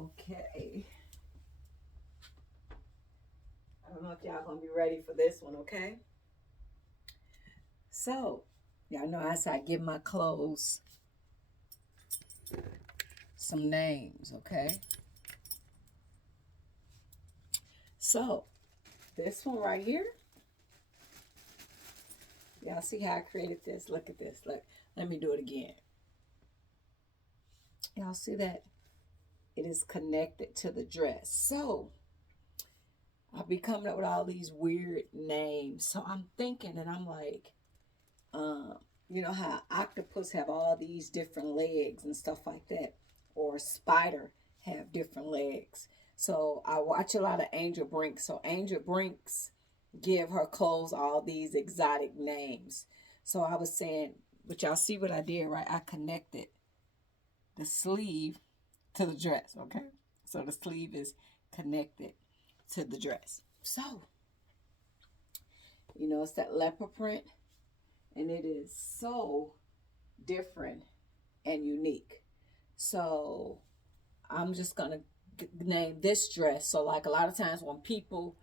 Okay. I don't know if y'all gonna be ready for this one, okay? So, y'all know as I give my clothes some names, okay? So, this one right here, y'all see how I created this? Look at this. Look, let me do it again. Y'all see that? It is connected to the dress. So, I'll be coming up with all these weird names. So I'm thinking, and I'm like, um, you know how octopus have all these different legs and stuff like that, or spider have different legs. So I watch a lot of Angel Brinks. So Angel Brinks give her clothes all these exotic names. So I was saying, but y'all see what I did, right? I connected the sleeve to the dress, okay? So the sleeve is connected to the dress. So, it's that leopard print, and it is so different and unique. So, I'm just going to name this dress. So, like a lot of times when people,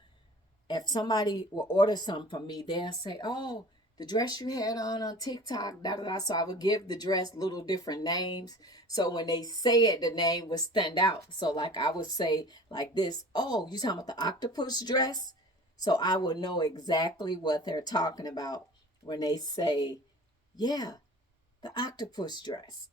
if somebody will order something from me, they'll say, "Oh, the dress you had on TikTok, da da da." So I would give the dress little different names. So when they say it, the name would stand out. So like I would say like this, "Oh, you talking about the octopus dress?" So I would know exactly what they're talking about when they say, "Yeah, the octopus dress."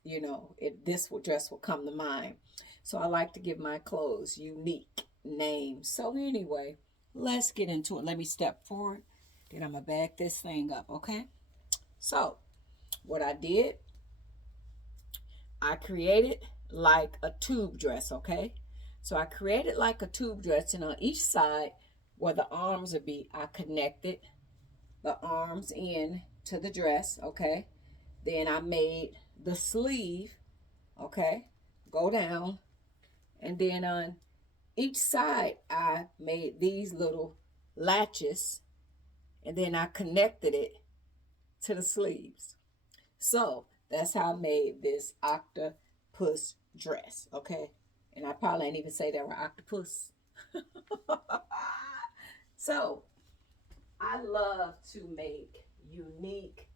This dress will come to mind. So I like to give my clothes unique names. So anyway, let's get into it. Let me step forward. Then I'm going to back this thing up, okay? So, what I did, I created like a tube dress, okay? So, I created like a tube dress, and on each side where the arms would be, I connected the arms in to the dress, okay? Then I made the sleeve, okay, go down. And then on each side, I made these little latches, and then I connected it to the sleeves. So that's how I made this octopus dress, okay? And I probably ain't even say that were octopus. So I love to make unique,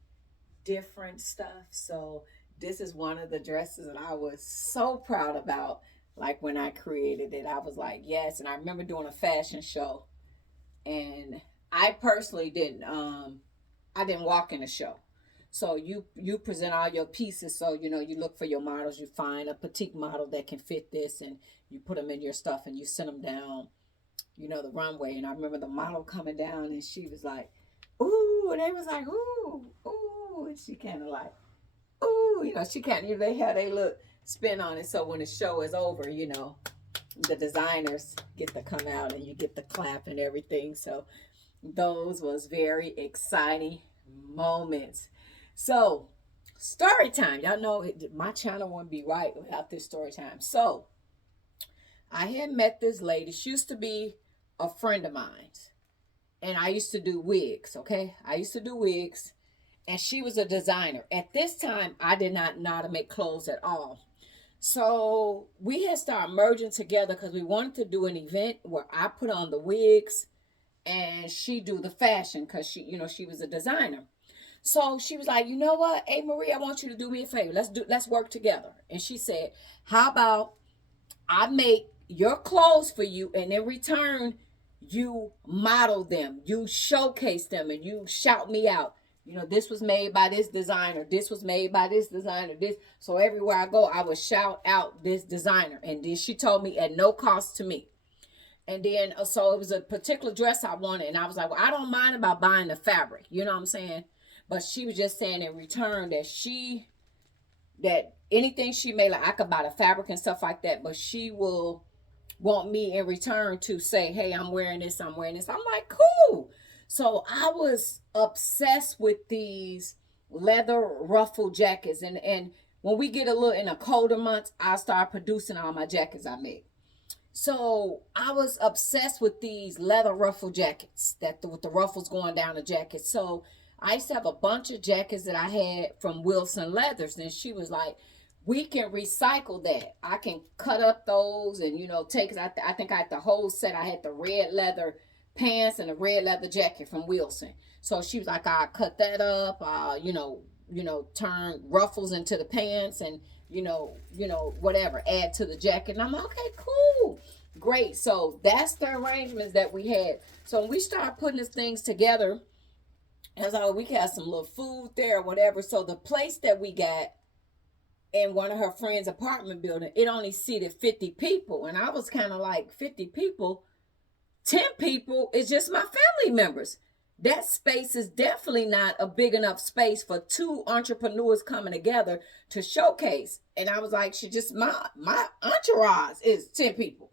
different stuff. So this is one of the dresses that I was so proud about. Like when I created it, I was like, yes. And I remember doing a fashion show, and I personally didn't. I didn't walk in the show. So you present all your pieces. So you look for your models. You find a petite model that can fit this, and you put them in your stuff, and you send them down, the runway. And I remember the model coming down, and she was like, "Ooh," and they was like, "Ooh, ooh," and she kind of like, "Ooh," she kind of they had a look spin on it. So when the show is over, the designers get to come out, and you get the clap and everything. So those was very exciting moments. So story time, y'all know my channel wouldn't be right without this story time. So I had met this lady. She used to be a friend of mine, and I used to do wigs. Okay, I used to do wigs, and she was a designer. At this time, I did not know how to make clothes at all. So we had started merging together because we wanted to do an event where I put on the wigs and she do the fashion because she was a designer. So she was like, "You know what, hey Marie, I want you to do me a favor. Let's work together." And she said, "How about I make your clothes for you, and in return you model them, you showcase them, and you shout me out. This was made by this designer, this was made by this designer, this." So everywhere I go, I would shout out this designer. And then she told me at no cost to me. And then, so it was a particular dress I wanted. And I was like, "Well, I don't mind about buying the fabric." You know what I'm saying? But she was just saying in return that anything she made, like I could buy the fabric and stuff like that. But she will want me in return to say, "Hey, I'm wearing this, I'm wearing this." I'm like, cool. So I was obsessed with these leather ruffle jackets. And when we get a little in the colder months, I start producing all my jackets I make. So I was obsessed with these leather ruffle jackets with the ruffles going down the jacket. So I used to have a bunch of jackets that I had from Wilson Leathers. And she was like, we can recycle that. I can cut up those and, take, I think I had the whole set. I had the red leather pants and a red leather jacket from Wilson. So she was like, I cut that up, turn ruffles into the pants and, whatever, add to the jacket. And I'm like, okay, cool. Great. So that's the arrangements that we had. So when we start putting these things together, as we had some little food there or whatever. So the place that we got in one of her friends' apartment building, it only seated 50 people. And I was kind of like, 50 people, 10 people is just my family members. That space is definitely not a big enough space for two entrepreneurs coming together to showcase. And I was like, my entourage is 10 people.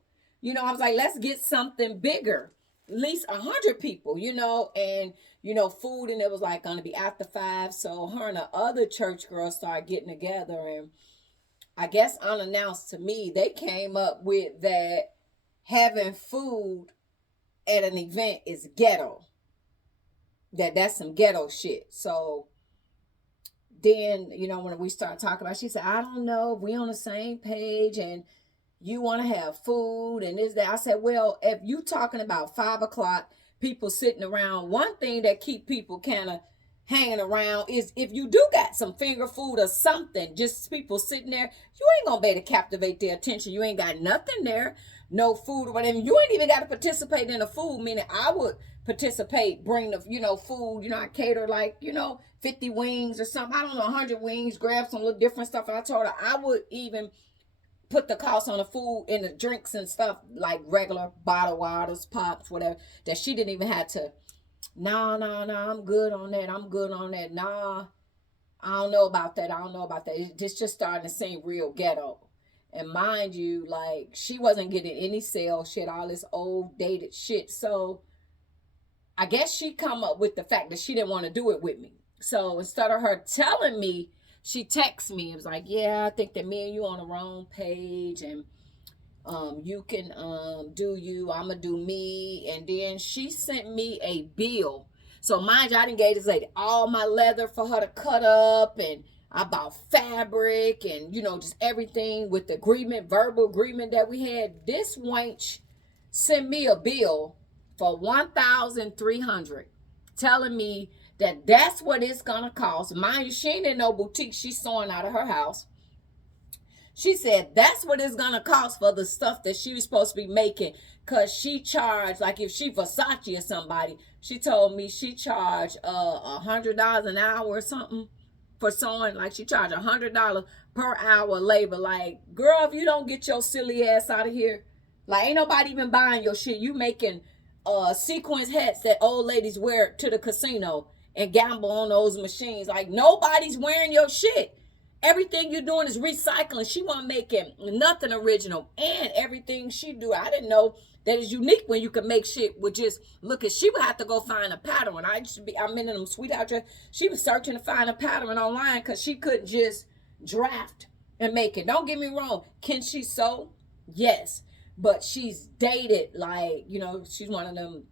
I was like, let's get something bigger, at least 100 people, and, food. And it was like going to be after 5. So her and the other church girls started getting together. And I guess unannounced to me, they came up with that having food at an event is ghetto. That's some ghetto shit. So then, when we started talking about it, she said, I don't know if we on the same page and you want to have food and this, that. I said, well, if you talking about 5 o'clock, people sitting around, one thing that keep people kind of hanging around is if you do got some finger food or something, just people sitting there, you ain't going to be able to captivate their attention. You ain't got nothing there, no food or whatever. You ain't even got to participate in the food, meaning I would participate, bring the, food, I cater like, 50 wings or something. I don't know, 100 wings, grab some little different stuff. And I told her I would even put the cost on the food and the drinks and stuff like regular bottled waters, pops, whatever, that she didn't even have to, no, I'm good on that. Nah, I don't know about that. It's just starting to seem real ghetto. And mind you, like, she wasn't getting any sales. She had all this old dated shit. So I guess she come up with the fact that she didn't want to do it with me. So instead of her telling me, she texted me. It was like, yeah, I think that me and you on the wrong page. And you can do you, I'm going to do me. And then she sent me a bill. So mind you, I didn't get this lady all my leather for her to cut up. And I bought fabric and, just everything with the agreement, verbal agreement that we had. This wench sent me a bill for $1,300 telling me that that's what it's going to cost. Mind you, she ain't in no boutique. She's sewing out of her house. She said that's what it's going to cost for the stuff that she was supposed to be making. Because she charged, like if she Versace or somebody, she told me she charged $100 an hour or something for sewing. Like she charged $100 per hour labor. Like, girl, if you don't get your silly ass out of here, like ain't nobody even buying your shit. You making sequence hats that old ladies wear to the casino and gamble on those machines. Like nobody's wearing your shit. Everything you're doing is recycling. She wasn't making nothing original. And everything she do, I didn't know that is unique when you can make shit with just look at. She would have to go find a pattern. I'm in them sweetheart dress. She was searching to find a pattern online because she couldn't just draft and make it. Don't get me wrong. Can she sew? Yes. But she's dated, like, she's one of them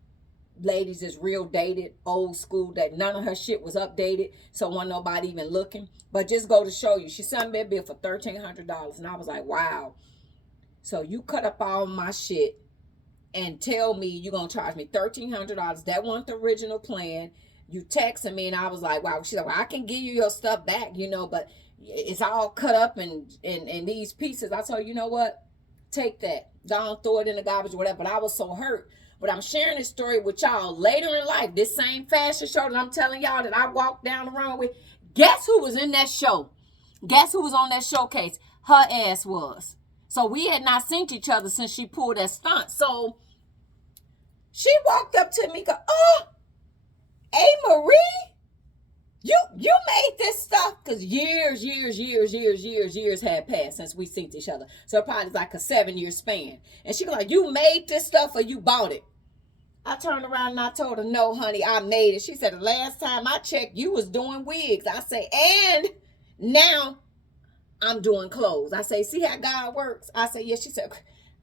ladies that's real dated, old school, that none of her shit was updated. So wasn't nobody even looking. But just go to show you, she sent me a bill for $1,300. And I was like, wow. So you cut up all my shit and tell me you're going to charge me $1,300. That wasn't the original plan. You texted me and I was like, wow. She's like, well, I can give you your stuff back, but it's all cut up in these pieces. I told her, you know what? Take that. Don't throw it in the garbage or whatever. But I was so hurt. But I'm sharing this story with y'all later in life. This same fashion show that I'm telling y'all that I walked down the runway. Guess who was in that show? Guess who was on that showcase? Her ass was. So we had not seen each other since she pulled that stunt. So she walked up to me and go, oh, hey, Marie, you made this stuff. Because years had passed since we seen each other. So it probably like a 7-year span. And she was like, you made this stuff or you bought it? I turned around and I told her, no, honey, I made it. She said, the last time I checked, you was doing wigs. I say, and now I'm doing clothes. I say, see how God works? I say, yes. She said,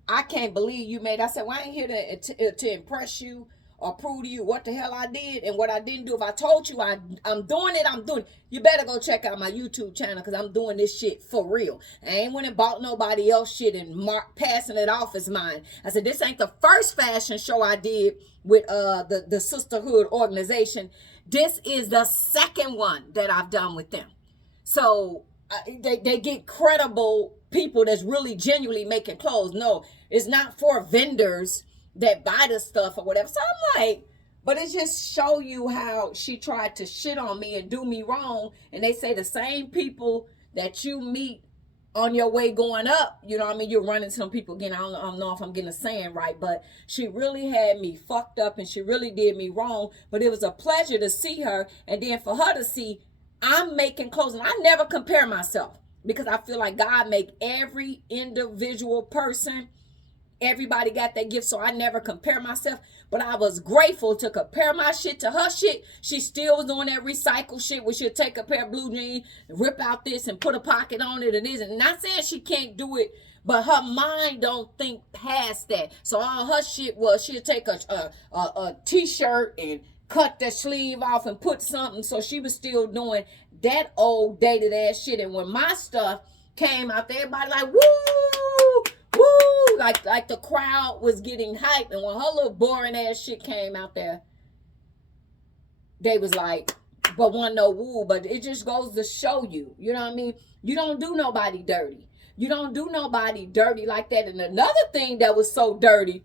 I can't believe you made it. I said, well, I ain't here to impress you or prove to you what the hell I did and what I didn't do. If I told you I'm doing it, I'm doing it. You better go check out my YouTube channel because I'm doing this shit for real. I ain't went and bought nobody else shit and passing it off as mine. I said, this ain't the first fashion show I did with the sisterhood organization. This is the second one that I've done with them. So they get credible people that's really genuinely making clothes. No, it's not for vendors that buy the stuff or whatever. So I'm like, but it just show you how she tried to shit on me and do me wrong. And they say the same people that you meet on your way going up, you know what I mean? You're running to some people again. I don't know if I'm getting the saying right, but she really had me fucked up and she really did me wrong. But it was a pleasure to see her. And then for her to see I'm making clothes. And I never compare myself because I feel like God make every individual person. Everybody got their gift, so I never compare myself. But I was grateful to compare my shit to her shit. She still was doing that recycle shit where she'll take a pair of blue jeans, rip out this and put a pocket on it and this. And not saying she can't do it, but her mind don't think past that. So all her shit was she'll take a t-shirt and cut the sleeve off and put something. So she was still doing that old dated ass shit. And when my stuff came out there, everybody like, woo! Woo! Like the crowd was getting hyped. And when her little boring ass shit came out there, they was like, but one no woo. But it just goes to show you, you know what I mean? You don't do nobody dirty. You don't do nobody dirty like that. And another thing that was so dirty,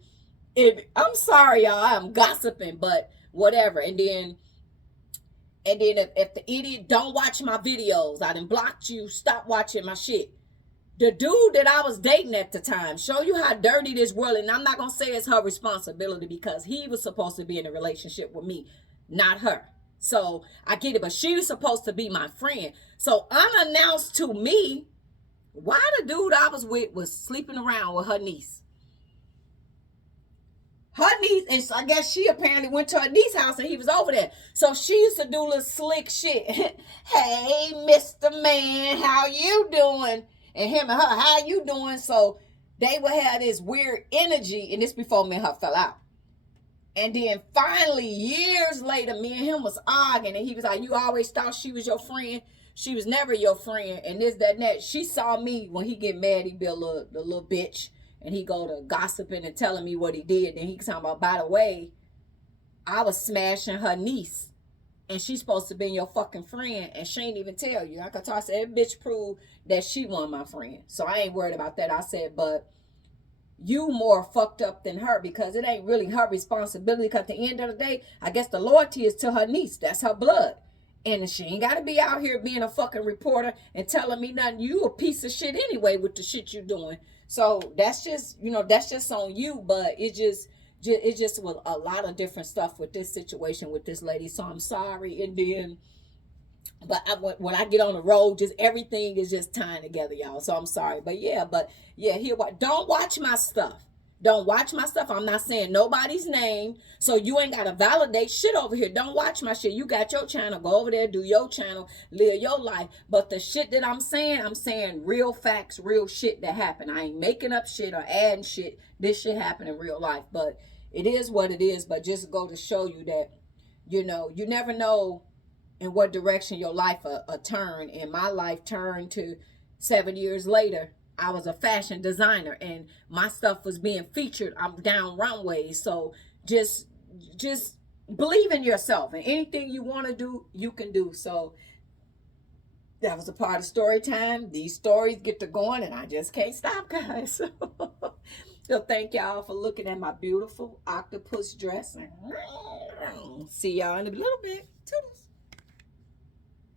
I'm sorry, y'all, I'm gossiping, but whatever. And then if the idiot don't watch my videos, I done blocked you, stop watching my shit. The dude that I was dating at the time, show you how dirty this world, and I'm not going to say it's her responsibility because he was supposed to be in a relationship with me, not her. So I get it, but she was supposed to be my friend. So unannounced to me, why the dude I was with was sleeping around with her niece. Her niece, and so I guess she apparently went to her niece's house and he was over there. So she used to do little slick shit. Hey, Mr. Man, how you doing? And him and her, how you doing? So they would have this weird energy, and this before me and her fell out. And then finally, years later, me and him was arguing, and he was like, you always thought she was your friend. She was never your friend, and this, that, and that. She saw me when he get mad, he be the little bitch, and he go to gossiping and telling me what he did. And he talking about, by the way, I was smashing her niece. And she's supposed to be your fucking friend, and she ain't even tell you. Like I said, that bitch proved that she wasn't my friend. So I ain't worried about that. I said, but you more fucked up than her because it ain't really her responsibility. Because at the end of the day, I guess the loyalty is to her niece. That's her blood. And she ain't got to be out here being a fucking reporter and telling me nothing. You a piece of shit anyway with the shit you doing. So that's just, that's just on you. But it just was a lot of different stuff with this situation with this lady. So I'm sorry. And then, but when I get on the road, just everything is just tying together, y'all. So I'm sorry. But yeah, don't watch my stuff. Don't watch my stuff. I'm not saying nobody's name. So you ain't got to validate shit over here. Don't watch my shit. You got your channel. Go over there, do your channel, live your life. But the shit that I'm saying real facts, real shit that happened. I ain't making up shit or adding shit. This shit happened in real life. But it is what it is. But just go to show you that, you never know in what direction your life a turn. And my life turned to 7 years later. I was a fashion designer and my stuff was being featured. I'm down runways. So just believe in yourself, and anything you want to do, you can do. So that was a part of story time. These stories get to going and I just can't stop, guys. So thank y'all for looking at my beautiful octopus dress. See y'all in a little bit.